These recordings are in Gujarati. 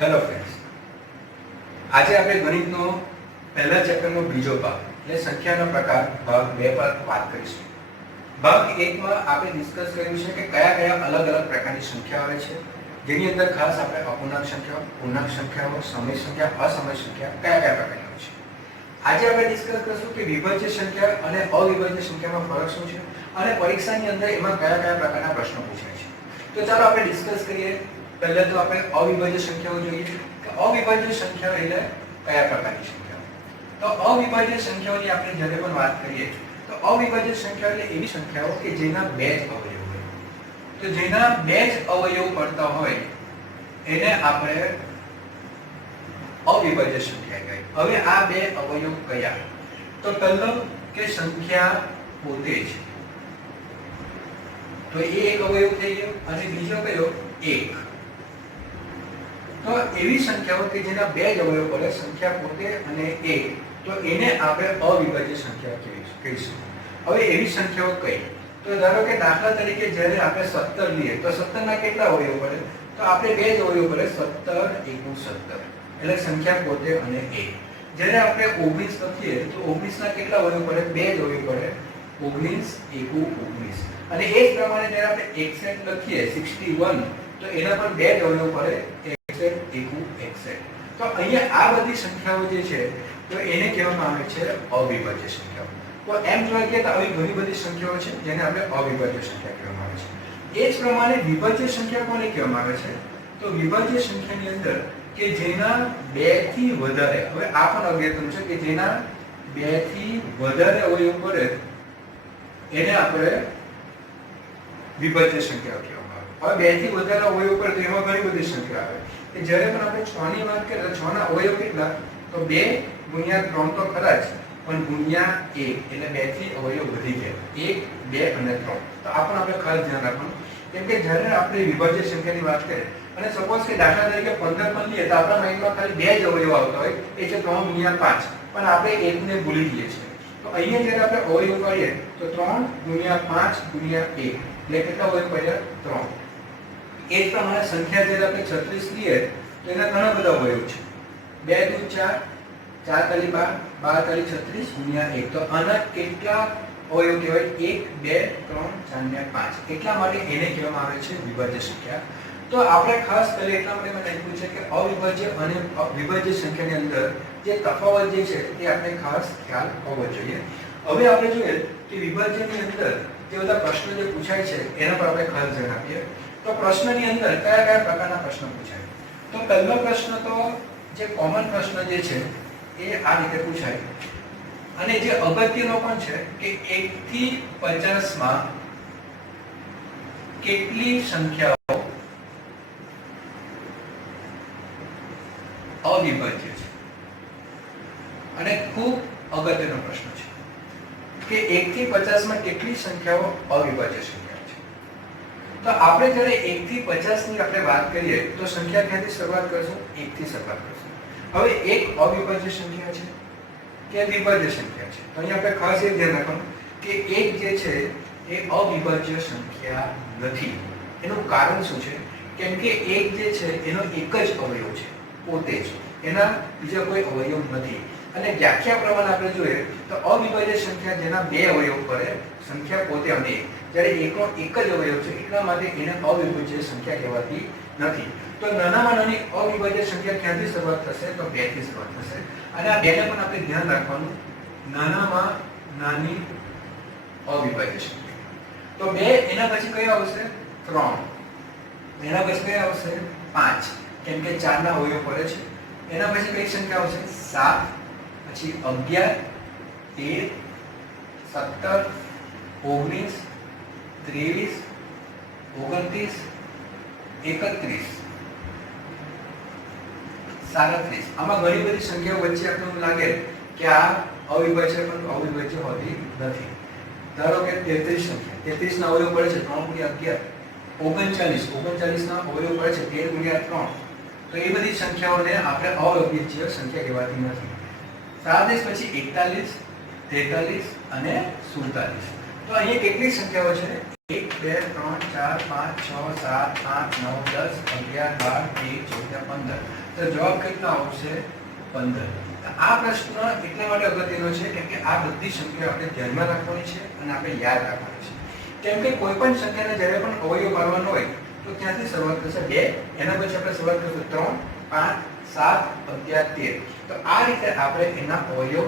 હેલો ફ્રેન્ડ્સ, આજે આપણે ગણિતનો પહેલા ચેપ્ટરનો બીજો ભાગ એટલે સંખ્યાનો પ્રકાર ભાગ 2 પર વાત કરીશું. ભાગ 1 માં આપણે ડિસ્કસ કર્યું છે કે કયા કયા અલગ અલગ પ્રકારની સંખ્યાઓ આવે છે, જેની અંદર ખાસ આપણે અપૂર્ણાંક સંખ્યાઓ, પૂર્ણાંક સંખ્યાઓ, સમય સંખ્યા, અસમય સંખ્યા કયા કયા પ્રકારની હોય છે. આજે આપણે ડિસ્કસ કરીશું કે વિભાજ્ય સંખ્યા અને અવિભાજ્ય સંખ્યામાં ફરક શું છે અને પરીક્ષાની અંદર એમાં કયા કયા પ્રકારના પ્રશ્નો પૂછાય છે. તો ચાલો આપણે ડિસ્કસ કરીએ. પહેલા તો આપણે અવિભાજ્ય સંખ્યાઓ જોઈએ કે અવિભાજ્ય સંખ્યાઓ એટલે કયા પ્રકારની સંખ્યાઓ. તો અવિભાજ્ય સંખ્યાઓની આપણે જ્યારે પણ વાત કરીએ તો અવિભાજ્ય સંખ્યાઓ એટલે એવી સંખ્યાઓ કે જેના બે જ અવયવ હોય. તો જેના બે જ અવયવ પડતા હોય એને આપણે અવિભાજ્ય સંખ્યા કહીએ. હવે આ બે અવયવ કયા? તો પહેલો કે સંખ્યા પોતે જ, તો એ એક અવયવ થઈ ગયો, અને બીજો કયો? એક. તો એવી સંખ્યાઓ કે જેના બે જ અવયવ પડે, સંખ્યા પોતે અને એક, તો એને આપણે અવિભાજ્ય સંખ્યા કહીશું. હવે એવી સંખ્યાઓ કઈ? તો ધારો કે દાખલા તરીકે જ્યારે આપણે 17 લઈએ તો 17 ના કેટલા અવયવ પડે? તો આપણે બે જ અવયવ પડે, 17 એકુ 17, એટલે સંખ્યા પોતે અને એક. જ્યારે આપણે 19 લખીએ તો 19 ના કેટલા અવયવ પડે? બે જ અવયવ પડે, 19 એકુ 19. અને એ જ પ્રમાણે જ્યારે આપણે 61 લખીએ 61, તો એના પર બે જ અવયવ પડે, 61 એકુ 61. તો અહીંયા આ બધી સંખ્યાઓ જે છે તો એને કહેવામાં આવે છે અવિભાજ્ય સંખ્યાઓ. તો એમ જોવા જઈએ તો આવી ઘણી બધી સંખ્યાઓ છે જેને આપણે અવિભાજ્ય સંખ્યા કહેવામાં આવે છે. એ જ પ્રમાણે વિભાજ્ય સંખ્યા કોને કહેવામાં આવે છે? તો વિભાજ્ય સંખ્યાની અંદર કે જેના બે થી વધારે, હવે આ પણ અગત્યનું છે કે જેના બે થી વધારે અવયવ પડે એને આપણે વિભાજ્ય સંખ્યા કહેવામાં આવે. હવે બે થી વધારે અવયવ પડે તો એમાં ઘણી બધી સંખ્યા આવે. કે જ્યારે પણ આપણે 6 ની વાત કરીએ તો 6 ના અવયવ કેટલા? તો 2 ગુણ્યા 3 તો ખરા જ, પણ ગુણ્યા 1 એટલે 2 થી અવયવ વધી ગયા, 1, 2 અને 3. તો આ પણ આપણે ખાસ ધ્યાન રાખવાનું. કેમ કે જ્યારે આપણે વિભાજ્ય સંખ્યાની વાત કરીએ અને સપોઝ કે દાખલા તરીકે 15 પણ લઈએ તો આપણા માઇન્ડમાં ખાલી બે જ અવયવ આવતા હોય, એ છે 3 ગુણ્યા 5, પણ આપણે 1 ને ભૂલી જઈએ છીએ. તો અહીંયા જ્યારે આપણે અવયવ કરીએ તો 3 ગુણ્યા 5 ગુણ્યા 1 એટલે કેટલા અવયવ પડ્યા? 3. એ જ પ્રમાણે સંખ્યા જ્યારે આપણે 36 લઈએ તો એના ઘણા બધા અવયવ છે. 2 દુ 4, 4 તાલી 12, 12 તાલી 36 ગુણ્યા 1. તો આના કેટલા અવયવ કહેવાય? 1, 2, 3, 4 ને 5. એટલા માટે એને કહેવામાં આવે છે વિભાજ્ય સંખ્યા. તો આપણે ખાસ કરી એટલા માટે મને લખ્યું છે કે અવિભાજ્ય અને વિભાજ્ય સંખ્યાની અંદર જે તફાવત જે છે એ આપણે ખાસ ખ્યાલ હોવો જોઈએ. હવે આપણે જોઈએ કે વિભાજ્યની અંદર જે બધા પ્રશ્નો જે પૂછાય છે એના પર આપણે ખાસ ધ્યાન આપીએ. તો પ્રશ્નની અંદર કયા કયા પ્રકારના પ્રશ્નો પૂછાય? તો પહેલો પ્રશ્ન તો જે કોમન પ્રશ્ન જે છે એ આ રીતે પૂછાય, અને જે અગત્યનો પણ છે કે 1 થી 50 માં કેટલી સંખ્યાઓ અવિભાજ્ય છે? અને ખૂબ અગત્યનો પ્રશ્ન છે કે 1 થી 50 માં કેટલી સંખ્યાઓ અવિભાજ્ય સંખ્યા છે. તો આપણે જ્યારે 1 થી 50 ની આપણે વાત કરીએ તો સંખ્યા ક્યાંથી શરૂઆત કરશું? 1 થી શરૂઆત કરશું. હવે એક અવિભાજ્ય સંખ્યા છે કે વિભાજ્ય સંખ્યા છે? તો અહીંયા આપણે ખાસ એ ધ્યાન રાખવાનું કે એક જે છે એ અવિભાજ્ય સંખ્યા નથી. એનું કારણ શું છે? કેમ કે એક જે છે એનો એક જ અવયવ છે, પોતે જ, એના બીજા કોઈ અવયવ નથી. અને વ્યાખ્યા પ્રમાણે આપણે જોઈએ તો અવિભાજ્ય સંખ્યા જેના બે અવયવ પડે, સંખ્યા પોતે અને એક, જ્યારે એકનો એક જ અવયવ છે એટલા માટે એને અવિભાજ્ય સંખ્યા કહેવાતી નથી. તો નાનામાં નાની અવિભાજ્ય સંખ્યા ક્યાંથી શરૂઆત થશે? તો 2 થી શરૂઆત થશે. અને આ 2 ને પણ આપણે ધ્યાન રાખવાનું, નાનામાં નાની અવિભાજ્ય સંખ્યા. તો 2, એના પછી કયો આવશે? 3, એના પછી કયો આવશે? 5, કેમ કે 4 ના અવયવ પડે છે. એના પછી કઈ સંખ્યા આવશે? 7, પછી 11, 13, 17, 19, 23, 29, 31, 37. આમાં ઘણી બધી સંખ્યાઓ વચ્ચે આપણને લાગે કે આ અવિભાજ્ય પણ અવિભાજ્ય હોતી નથી. ધારો કે 33 સંખ્યા, 33 ના અવયવ પડે છે 3 ગુણ્યા 11, 39 ના અવયવ પડે છે 13 ગુણ્યા 3. તો એ બધી સંખ્યાઓને આપણે અવિભાજ્ય સંખ્યા કહેવાતી નથી. 37 પછી 41, 43 અને 47. તો અહીંયા કેટલી સંખ્યાઓ છે? 1, 2, 3, 4, 5, 6, 7, 8, 9, 10, 11, 12, 13, 14, 15. તો તો જવાબ કેટલો આવશે 15। આ પ્રશ્ન એટલા માટે અગત્યનો છે કેમ કે આ બધી સંખ્યાઓ આપણે ધ્યાનમાં રાખવાની છે અને આપણે યાદ રાખવાની છે, કેમ કે કોઈ પણ સંખ્યાને જ્યારે પણ અવયવ પાડવાનો હોય તો ત્યાંથી શરૂઆત થશે 2, એના પછી આપણે શરૂઆત કરશું 3, 5, 7, 11, 13। તો આ રીતે આપણે એના અવયવ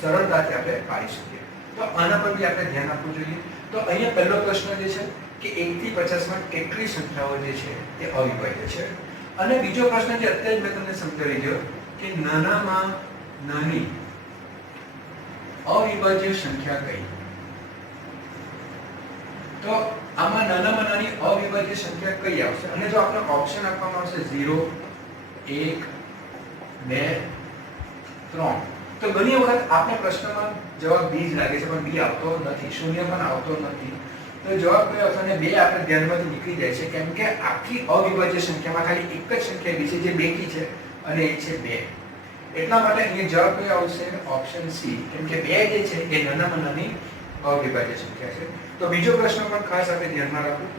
સરળતાથી આપણે પાડી શકીએ। તો આના પર બી આપણે ધ્યાન આપવું જોઈએ। તો અહીંયા પહેલો પ્રશ્ન જે છે કે 1 થી 50 માં કેટલી સંખ્યાઓ જે છે તે અવિભાજ્ય છે, અને બીજો પ્રશ્ન જે અત્યારે મેં તમને સમજાવી દીધો કે નાનામાં નાની અવિભાજ્ય સંખ્યા કઈ। તો આમાં નાનામાં નાની અવિભાજ્ય સંખ્યા કઈ આવશે, અને જો આપણે ઓપ્શન આપવામાં આવશે 0, 1, 2, 3, તો ઘણી વખત આપણે પ્રશ્નમાં જવાબ બી જ લાગે છે પણ બી આવતો નથી, શૂન્ય પણ આવતો નથી। તો જવાબ કયો આવશે, અને 2 આપણે ધ્યાનમાંથી નીકળી જાય છે કેમ કે આખી અવિભાજ્ય સંખ્યામાં ખાલી એક જ સંખ્યા એવી છે જે બેકી છે અને એ છે 2। એટલા માટે અહીંયા જવાબ કયો આવશે, ઓપ્શન સી, કેમ કે 2 જે છે એ નાનામાં નાની અવિભાજ્ય સંખ્યા છે। તો બીજો પ્રશ્ન પણ ખાસ આપણે ધ્યાનમાં રાખવું।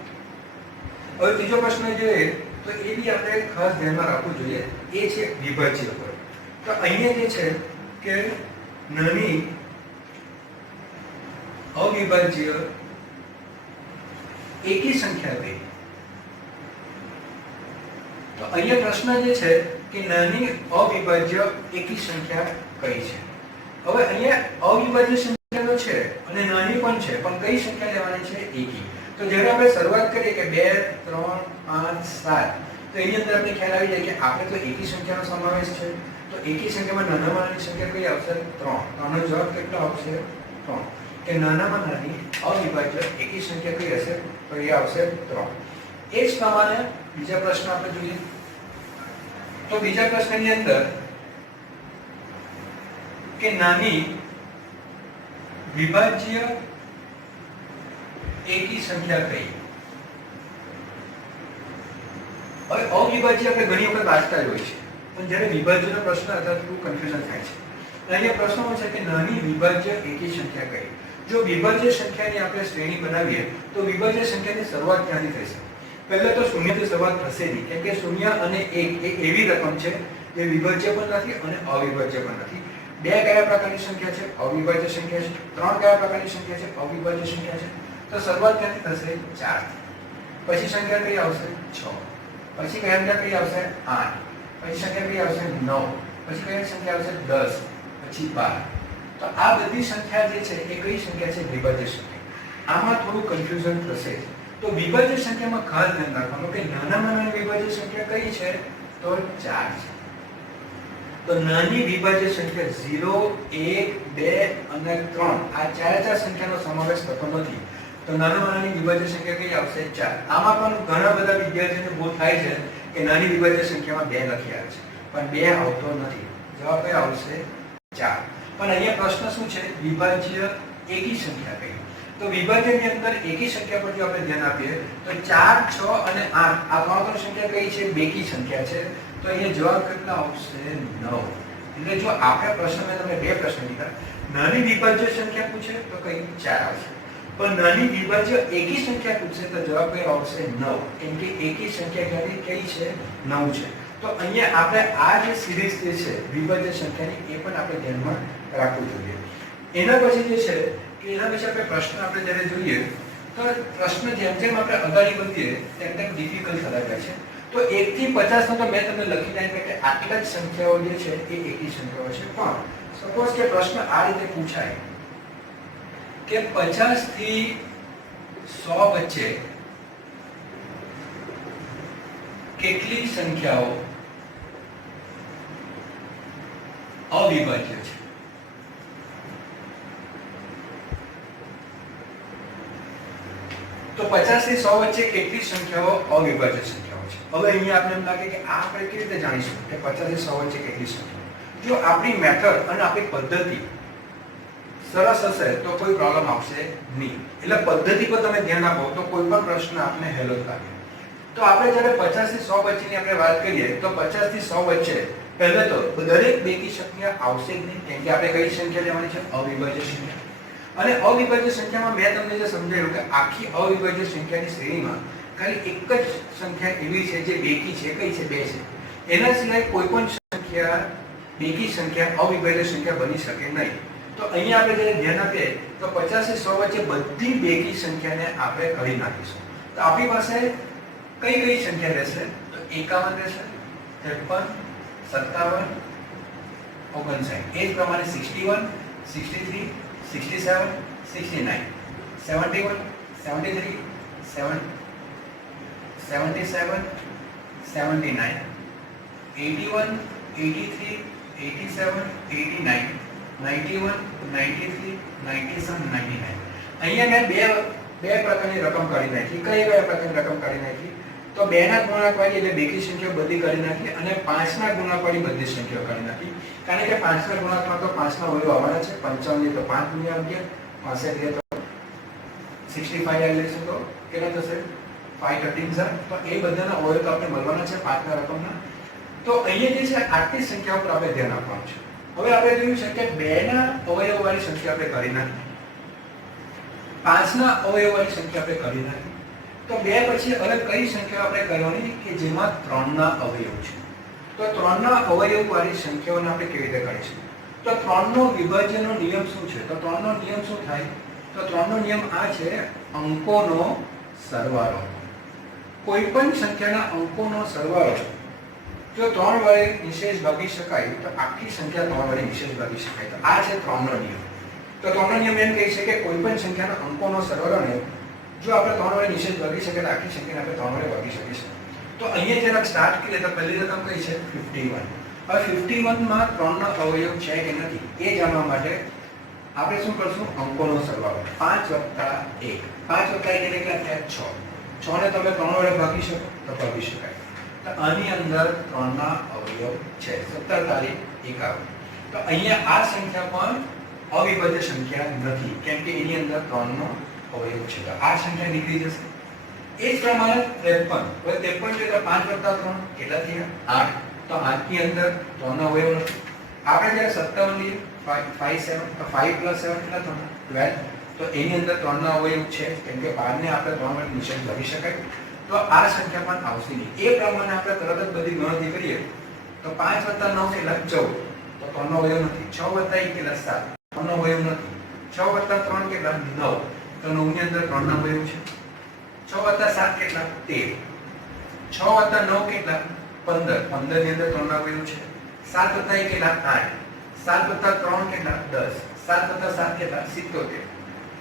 હવે ત્રીજો પ્રશ્ન જોઈએ તો એ બી આપણે ખાસ ધ્યાનમાં રાખવું જોઈએ, એ છે વિભાજ્ય પર। તો અહીંયા જે છે કે નાની અવિભાજ્ય એકી સંખ્યા કઈ। તો અહીંયા પ્રશ્ન જે છે કે નાની અવિભાજ્ય એકી સંખ્યા કઈ છે। હવે અહીંયા અવિભાજ્ય સંખ્યાનો છે અને નાની પણ છે, પણ કઈ સંખ્યા લેવાની છે, એકી। તો જ્યારે આપણે શરૂઆત કરીએ કે 2, 3, 5, 7, તો એની અંદર આપણે ખ્યાલ આવી જાય કે આપણે તો એકી સંખ્યાનો સમાવેશ છે। તો એકી સંખ્યામાં નાનામાં નાની સંખ્યા કઈ આવશે, 3। તો આનો જવાબ કેટલો આવશે, 3, કે નાનામાં નાની અવિભાજ્ય એકી સંખ્યા કઈ હશે, તો એ આવશે 3। એ જ પ્રમાણે બીજા પ્રશ્ન આપણે જોઈએ। તો બીજા પ્રશ્નની અંદર કે નાની વિભાજ્ય એકી સંખ્યા કઈ। હવે અવિભાજ્ય આપણે ઘણી વખત વાંચતા જ હોય છે, પણ જ્યારે વિભાજ્યનો પ્રશ્ન હતા થોડું કન્ફ્યુઝન થાય છે। અહીંયા પ્રશ્ન છે કે નાની વિભાજ્ય એકી સંખ્યા કઈ। જો વિભાજ્ય સંખ્યાની આપણે શ્રેણી બનાવીએ તો વિભાજ્ય સંખ્યાની શરૂઆત ક્યાંથી થશે? પહેલા તો શૂન્યથી શરૂઆત થશે નહીં, કેમ કે 0 અને 1 એ એવી રકમ છે જે વિભાજ્ય પણ નથી અને અવિભાજ્ય પણ નથી। 2 કયા પ્રકારની સંખ્યા છે, અવિભાજ્ય સંખ્યા છે। 3 કયા પ્રકારની સંખ્યા છે, અવિભાજ્ય સંખ્યા છે। તો શરૂઆત ક્યાંથી થશે, 4 થી। પછી સંખ્યા કઈ આવશે, 6। પછી કઈ સંખ્યા કઈ આવશે, 8। પછી સંખ્યા કઈ આવશે, 9। પછી કઈ સંખ્યા આવશે, 10। પછી 12। તો આ બધી સંખ્યા જે છે એ કઈ સંખ્યા છે, વિભાજ્ય સંખ્યા। આમાં થોડું કન્ફ્યુઝન થશે। તો વિભાજ્ય સંખ્યામાં ખાસ ધ્યાન રાખવાનું કે નાનામાં નાની વિભાજ્ય સંખ્યા કઈ છે, તો 4 છે। તો નાની વિભાજ્ય સંખ્યા 0, 1, 2 અને 3 આ ચાર સંખ્યાનો સમાવેશ થતો નથી। તો નાનામાં નાની વિભાજ્ય સંખ્યા કઈ આવશે, 4। આમાં પણ ઘણા બધા વિદ્યાર્થીઓને ભૂલ થાય છે કે નાની વિભાજ્ય સંખ્યામાં 2 લખી આવે છે, પણ 2 આવતો નથી। જવાબ કયો આવશે, 4। પણ અહીંયા પ્રશ્ન શું છે, વિભાજ્ય એકી સંખ્યા કઈ। તો વિભાજ્યની અંદર એકી સંખ્યા પર જો આપણે ધ્યાન આપીએ તો 4, 6 અને 8 આ ત્રણ સંખ્યા કઈ છે, બેકી સંખ્યા છે। તો અહીંયા જવાબ કેટલો આવશે, 9। એટલે જો આપણે પ્રશ્ન મેં તમને બે પ્રશ્ન કીધા, નાની વિભાજ્ય સંખ્યા પૂછે તો કઈ 4 આવશે, પણ નાની વિભાજ્ય એકી સંખ્યા પૂછે તો જવાબ કઈ આવશે, 9। કેમ કે એકી સંખ્યા કઈ છે, 9 છે। તો અહીંયા આપણે આ જે સિરીઝ જે છે વિભાજ્ય સંખ્યાની એ પણ આપણે ધ્યાનમાં રાખવું જોઈએ। એના પછી જે છે કે એના પછી આપણે પ્રશ્ન આપણે જ્યારે જોઈએ તો પ્રશ્ન જેમ જેમ આપણે અગાડી વધીએ તેમ તેમ ડિફિકલ્ટ થતા જાય છે। તો 1 થી 50 નો તો મેં તમને લખી નાખ્યું કે આટલા જ સંખ્યાઓ જે છે એ એકી સંખ્યાઓ છે। પણ સપોઝ કે પ્રશ્ન આ રીતે પૂછાય કે 50 થી 100 વચ્ચે કેટલી સંખ્યાઓ અવિભાજ્ય છે। તો 50 થી 100 વચ્ચે કેટલી સંખ્યાઓ અવિભાજ્ય સંખ્યાઓ છે। હવે અહીંયા આપણે એમ લાગે કે આ આપણે કેવી રીતે જાણીશું કે 50 થી 100 વચ્ચે કેટલી સંખ્યાઓ? જો આપણી મેથડ અને આપણી પદ્ધતિ સરસ હશે તો કોઈ પ્રોબ્લેમ આવશે નહીં। એટલે પદ્ધતિ પર તમે ધ્યાન આપો તો કોઈ પણ પ્રશ્ન આપને હેલો લાગે। તો આપણે જ્યારે 50 થી 100 વચ્ચેની આપણે વાત કરીએ તો 50 થી 100 વચ્ચે પહેલા તો દરેક બેકી સંખ્યા આવશે જ નહીં, કેમ કે આપણે કઈ સંખ્યા લેવાની છે, અવિભાજ્ય સંખ્યા। અને અવિભાજ્ય સંખ્યામાં મેં તમને જે સમજાવ્યું કે આખી અવિભાજ્ય સંખ્યાની શ્રેણીમાં ખાલી એક જ સંખ્યા એવી છે જે બેકી છે, કઈ છે, 2 છે। એના સિવાય કોઈ પણ સંખ્યા બેકી સંખ્યા અવિભાજ્ય સંખ્યા બની શકે નહીં. તો અહીંયા આપણે જ્યારે ધ્યાન આપીએ તો 50 થી 100 વચ્ચે બધી બેકી સંખ્યાને આપણે કરી નાખીશું. તો આપણી પાસે કઈ કઈ સંખ્યા રહેશે? તો 51 રહેશે, 53, 57, 59. એ જ પ્રમાણે 61, 63, 67, 69, 71, 73, 77, 79, 81, 83, 87, 89, 91, 93, 97, 99. અહીંયા મેં બે પ્રકારની રકમ કાઢી નાખી. કઈ પ્રકારની રકમ કાઢી નાખી? તો 2 ના ગુણાકારી એટલે બેકી સંખ્યાઓ બધી કાઢી નાખી અને 5 ના ગુણાકારી બધી સંખ્યાઓ કાઢી નાખી. કારણ કે 5 ના ગુણાકારમાં તો 5 ના અવયવ આવવાના છે. 55 તો 5 ગુણ્યા 11, 65 તો 65 આવી લેશું તો કેટલા થશે? 513 છે. તો એ બધાના અવયવ તો આપણે મળવાના છે 5 ના રકમના. તો અહીંયા જે છે આટલી સંખ્યા ઉપર આપણે ધ્યાન આપવાનું છે. હવે આપણે જોયું છે કે 2 ના અવયવવાળી સંખ્યા આપણે કરી નાખી, 5 ના અવયવવાળી સંખ્યા આપણે કરી નાખી. તો 2 પછી અલગ કઈ સંખ્યા આપણે કરવાની કે જેમાં 3 ના અવયવ છે? તો 3 ના અવયવવાળી સંખ્યાઓને આપણે કેવી રીતે કરીશું? તો 3 નો વિભાજનનો નિયમ શું છે? તો 3 નો નિયમ શું થાય? તો 3 નો નિયમ આ છે, અંકોનો સરવાળો. કોઈ પણ સંખ્યાના અંકોનો સરવાળો જો 3 વડે નિશેષ ભાગી શકાય તો આખી સંખ્યા 3 વડે નિશેષ ભાગી શકાય. તો આ છે 3 નો નિયમ. તો 3 નો નિયમ એમ કહે છે કે કોઈ પણ સંખ્યાના અંકોનો સરવાળોને જો આપણે 3 વડે નિશેષ ભાગી શકીએ તો આખી સંખ્યાને આપણે 3 વડે ભાગી શકીશું. તો અહીંયા જ્યારે સ્ટાર્ટ કરીએ તો પહેલી રકમ કઈ છે? 51. હવે 51 માં 3 નો અવયવ છે કે નથી એ જાણવા માટે આપણે શું કરશું? અંકોનો સરવાળો. 5 + 1. 5 + 1 એટલે કેટલા થયા? 6. 6 ને તમે 3 વડે ભાગી શકો તો ભાગી શકાય. તો આની અંદર 3 ના અવયવ છે. 17 તારીખ 51. તો અહીંયા આ સંખ્યા પણ અવિભાજ્ય સંખ્યા નથી કેમ કે એની અંદર 3 નો અવયવ છે. તો આ સંખ્યા નીકળી જશે. એ જ પ્રમાણે 53. હવે 53 એટલે 5 + 3 કેટલા થયા? 8. તો 8 ની અંદર 3 નો અવયવ નથી. આપણે જ્યારે 57 લઈએ 5 7 તો 5 + 7 કેટલા થશે? 12. તો એની અંદર 3 નો અવયવ છે કેમ કે 12 ને આપણે 3 વડે નિશેષ ભાગી શકાય. તો આ સંખ્યા પણ આવશે નહીં. એ પ્રમાણે આપણે તરત જ બધી ગણતરી કરીએ તો 5 + 9 કેટલા? 14. તો 3 નો અવયવ નથી. 6 + 1 કેટલા? 7. 3 નો અવયવ નથી. 6 + 3 કેટલા? 9. તો 9 ની અંદર 3 નો અવયવ છે. 6 + 7 કેટલા? 13. 6 + 9 કેટલા? 15. 15 ની અંદર 3 નો અવયવ છે. 7 + 1 કેટલા? 8. 7 + 3 કેટલા? 10. 7 + 7 કેટલા? 77.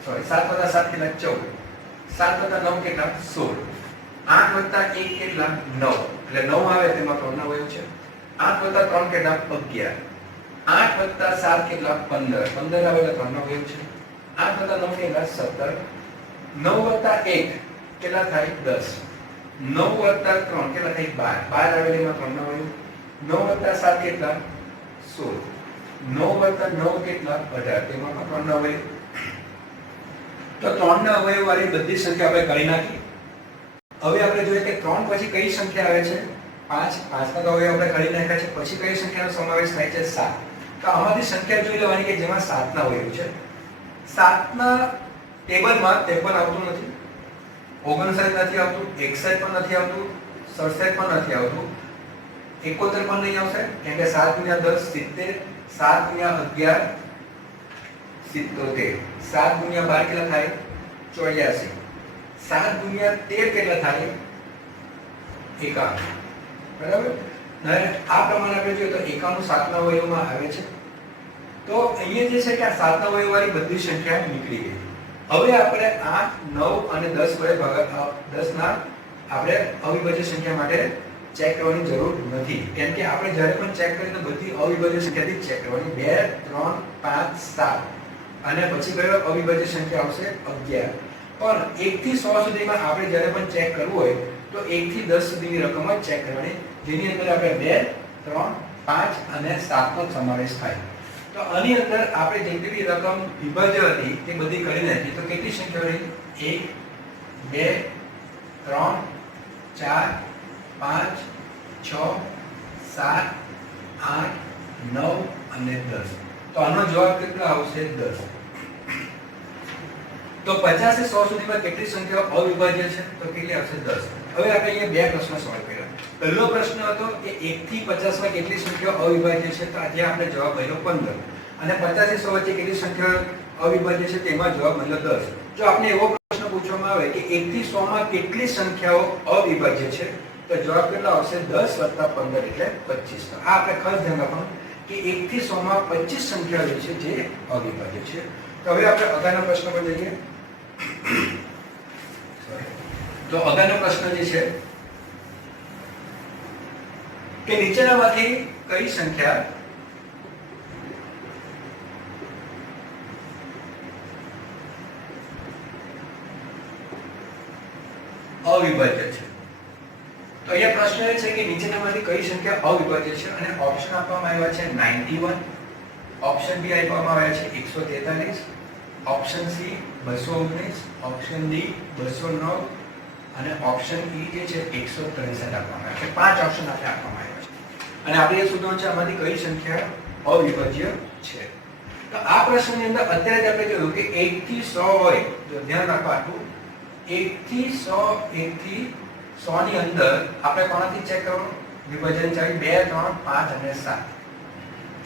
સોરી 7 + 7 કેટલા? 14. 7 + 9 કેટલા? 16. 8 + 1 કેટલા? 9. એટલે 9 આવે તેમાં 3 નો અવયવ છે. 8 + 3 કેટલા? 11. 8 + 7 કેટલા? 15. 15 આવે એટલે 3 નો અવયવ છે. 8 + 9 કેટલા? 17. 9 + 1 કેટલા થાય? 10. 9 + 3 કેટલા થાય? 12. 12 આવે એટલે એમાં 3 નો અવયવ. 9 + 7 કેટલા? 16. 9 + 9 કેટલા? 18. તેમાં પણ 3 નો અવયવ. તો 3 ના અવયવ વાળી બધી સંખ્યા આપણે કરી નાખી. હવે આપણે જોઈએ કે 3 પછી કઈ સંખ્યા આવે છે? 5. 5 ના અવયવ આપણે કરી નાખ્યા છે. પછી કઈ સંખ્યાનો સમાવેશ થાય છે? 7. તો આમાંથી સંખ્યા જોઈ લેવાની કે જેમાં 7 ના અવયવ છે. 7 ના ટેબલમાં 53 આવતું નથી, 59 નથી આવતું, 61 પણ નથી આવતું, 67 પણ નથી આવતું, 71 પણ નહીં આવશે કેમ કે 7 × 10 70, 7 × 11 77, 7 × 12 કેટલા થાય? 84. 7 × 13 કેટલા થાય? 51. બરાબર? હવે આ પ્રમાણે આપણે જોઈએ તો 51 7 ના અવયવમાં આવે છે. તો અહીંયા જે છે કે આ 7 ના અવયવ વાળી બધી સંખ્યા નીકળી ગઈ. હવે આપણે 8, 9 અને 10 વડે 10 ના આપણે અવિભાજ્ય સંખ્યા માટે ચેક કરવાની જરૂર નથી કેમ કે આપણે જ્યારે પણ ચેક કરીએ તો બધી અવિભાજ્ય સંખ્યાથી ચેક કરવાની. 2, 3, 5, 7 અને પછી કયો અવિભાજ્ય સંખ્યા આવશે? 11. પણ 1 થી 100 સુધીમાં આપણે જ્યારે પણ ચેક કરવું હોય તો 1 થી 10 સુધીની રકમ જ ચેક કરવાની જેની અંદર આપણે 2, 3, 5 અને 7 નો સમાવેશ થાય. તો આની અંદર આપણે જેટલી બી રકમ વિભાજ્ય હતી તે બધી કરી નાખી. તો કેટલી સંખ્યા રહી? 1, 2, 3, 4, 5, 6, 7, 8, 9 અને 10. તો આનો જવાબ કેટલો આવશે? 10. તો 50 થી 100 સુધીમાં કેટલી સંખ્યાઓ અવિભાજ્ય છે? તો કેટલી આવશે? 10. હવે આપણે અહીંયા બે પ્રશ્ન સોલ્વ કર્યા. પહેલો પ્રશ્ન હતો કે 1 થી 50 માં કેટલી સંખ્યાઓ અવિભાજ્ય છે, તો આજે આપણે જવાબ મળ્યો 15 અને 50 થી 100 વચ્ચે કેટલી સંખ્યાઓ અવિભાજ્ય છે તેમાં જવાબ મળ્યો 10. જો આપણે એવો પ્રશ્ન પૂછવામાં આવે કે 1 થી 100 માં કેટલી સંખ્યાઓ અવિભાજ્ય છે તો જવાબ કેટલો આવશે 10 + 15 એટલે 25. તો આ આપણે ખાસ ધ્યાન રાખવાનું કે 1 થી 100 માં 25 સંખ્યાઓ છે જે અવિભાજ્ય છે. તો હવે આપણે અગાઉના પ્રશ્ન પર જઈએ. તો અગાઉનો પ્રશ્ન જે છે કે નીચેનામાંથી કઈ સંખ્યા અવિભાજ્ય છે. તો અહીંયા પ્રશ્ન એ છે કે નીચેનામાંથી કઈ સંખ્યા અવિભાજ્ય છે અને ઓપ્શન આપવામાં આવ્યા છે 91, ઓપ્શન બી આપવામાં આવ્યા છે 143, ઓપ્શન સી 219, ઓપ્શન ડી 209 અને ઓપ્શન ઈ જે છે 163 આપવામાં આવ્યા છે. 5 ઓપ્શન આપણે આપવામાં આવ્યા છે અને આપણે એ શોધવાનું છે આમાંથી કઈ સંખ્યા અવિભાજ્ય છે. તો આ પ્રશ્નની અંદર અત્યારે જ આપણે જોયું કે 1 થી 100 હોય તો ધ્યાન રાખો આટલું 1 થી 100 ની અંદર આપણે કોનાથી ચેક કરવાનું વિભાજન ચાવી 2, 3, 5 અને 7.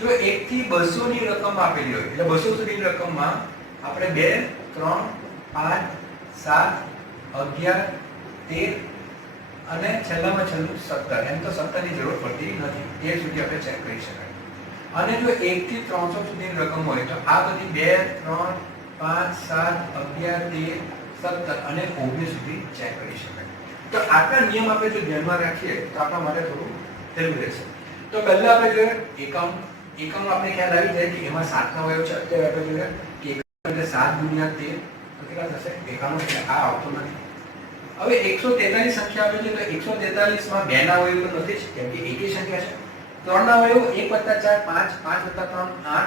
જો 1 થી 200 ની રકમ આપેલી હોય એટલે 200 સુધીની રકમમાં આપણે 2, 3, 5, 7, 11, 13 અને છેલ્લામાં છેલ્લું 17. એમ તો 17 ની જરૂર પડતી નથી, તે સુધી આપણે ચેક કરી શકાય. અને જો 1 થી 300 સુધીની રકમ હોય તો આ બધી 2, 3, 5, 7, 11, 13, 17 અને 19 સુધી ચેક કરી શકાય. તો આટલા નિયમ આપણે જો ધ્યાનમાં રાખીએ તો આપણા માટે થોડું સહેલું રહેશે. તો પહેલા આપણે જોઈએ એકમ. એકમ આપણે ખ્યાલ આવી જાય કે એમાં 7 ના અવયવ છે. અત્યારે આપણે જોઈએ કે એકમ એટલે 7 × 13 તો કેટલા થશે 91 એટલે આ આવતો નથી. હવે 143 સંખ્યા આવે છે તો 143 માં 2 ના અવયવ તો નથી જ કેમ કે એકી સંખ્યા છે. 3 ના અવયવ 1 + 4 5, 5 + 3 8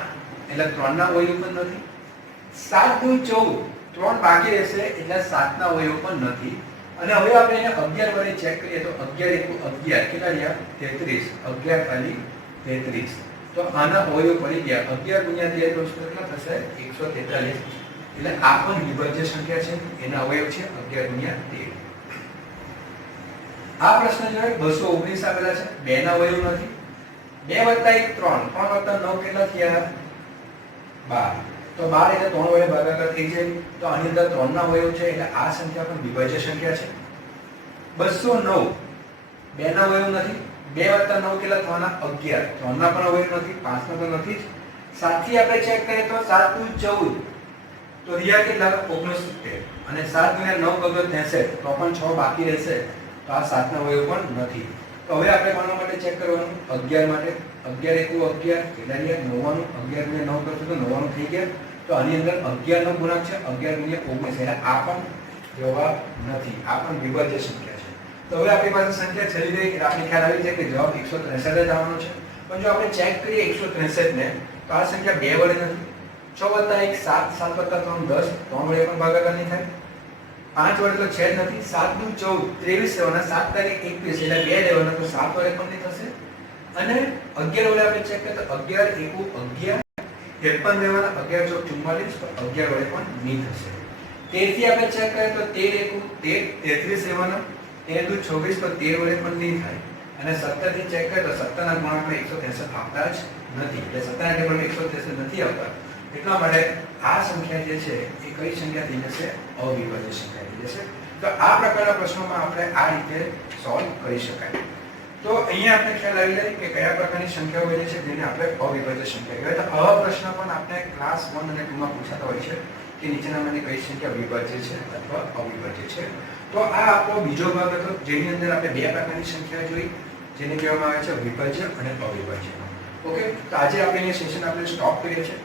એટલે 3 ના અવયવ પણ નથી. 7 × 14 3 બાકી રહેશે એટલે 7 ના અવયવ પણ નથી. અને હવે આપણે એને 11 વડે ચેક કરીએ તો 11 * 11 કેટલા રહ્યા 33, 11 ખાલી 33. તો આના અવયવ પડી ગયા 11 × 13 તો કેટલા થશે 143. એટલે આ પણ વિભાજ્ય સંખ્યા છે, એના અવયવ છે 11 × 13. આ પ્રશ્ન જોઈએ 219 આપેલા છે, 2 ના અવયવ નથી. 2 + 1 3, 3 + 9 કેટલા થયા 12. તો 12 એટલે 3 વડે ભાગાકાર થઈ જાય. તો આની અંદર 3 ના અવયવ છે એટલે આ સંખ્યા પણ વિભાજ્ય સંખ્યા છે. 209 2 ના અવયવ નથી. 2 + 9 કેટલા થવાના 11. 3 ના પણ અવયવ નથી, 5 ના તો નથી જ. 7 થી આપણે ચેક કરીએ તો 7 × 14 તો રિયા કેટલા 69 અને 7 × 9 = 63 તો પણ 6 બાકી રહેશે. તો આ 7 ના અવયવ પણ નથી. તો હવે આપણે કોના માટે ચેક કરવાનું 11 માટે 11 * 1 11 કેટલા રહ્યા 99. 11 × 9 કરશું તો 99 થઈ ગયા. તો આની અંદર 11 નો ગુણાંક છે 11 × 19 એટલે આ પણ જવાબ નથી. આ પણ વિભાજ્ય સંખ્યા છે. તો હવે આપણી પાસે સંખ્યા છેલ્લી રહી એટલે આપણે ખ્યાલ આવી જાય કે જવાબ 163 જ આવવાનો છે. પણ જો આપણે ચેક કરીએ 163 ને તો આ સંખ્યા 2 વડે નથી. 6 + 1 7, 7 + 3 10, 3 વડે પણ ભાગાકાર નહીં થાય. 5 વડે તો છે જ નથી. 7 × 14 23 લેવાના, 7 તારીખ 21 એટલે 2 લેવાના તો 7 વડે પણ નહીં થશે. અને 11 વડે આપણે ચેક કરીએ તો 11 * 1 11 53 લેવાના, 11 × 4 44 તો 11 વડે પણ નહીં થશે. 13 થી આપણે ચેક કરીએ તો 13 * 1 13 33 લેવાના, 13 × 24 તો 13 વડે પણ નહીં થાય. અને 17 થી ચેક કરીએ તો 17 ના ગુણાંકમાં 163 આવતા જ નથી. એટલે 17 ના ટેબલમાં 163 નથી આવતા. એટલા માટે આ સંખ્યા જે છે એ કઈ સંખ્યા થઈ જશે અવિભાજ્ય સંખ્યા થઈ જશે. તો આ પ્રકારના પ્રશ્નોમાં આપણે આ રીતે સોલ્વ કરી શકાય. તો અહીંયા આપણે ખ્યાલ આવી જાય કે કયા પ્રકારની સંખ્યાઓ બને છે જેને આપણે અવિભાજ્ય સંખ્યા કહેવાય. તો આવા પ્રશ્ન પણ આપણે ક્લાસ 1 અને 2 માં પૂછાતા હોય છે કે નીચેનામાંથી કઈ સંખ્યા વિભાજ્ય છે અથવા અવિભાજ્ય છે. તો આ આપણો બીજો ભાગ હતો જેની અંદર આપણે બે પ્રકારની સંખ્યા જોઈ જેને કહેવામાં આવે છે વિભાજ્ય અને અવિભાજ્ય. ઓકે, તો આજે આપણે અહીંયા સેશન આપણે સ્ટોપ કરીએ છીએ.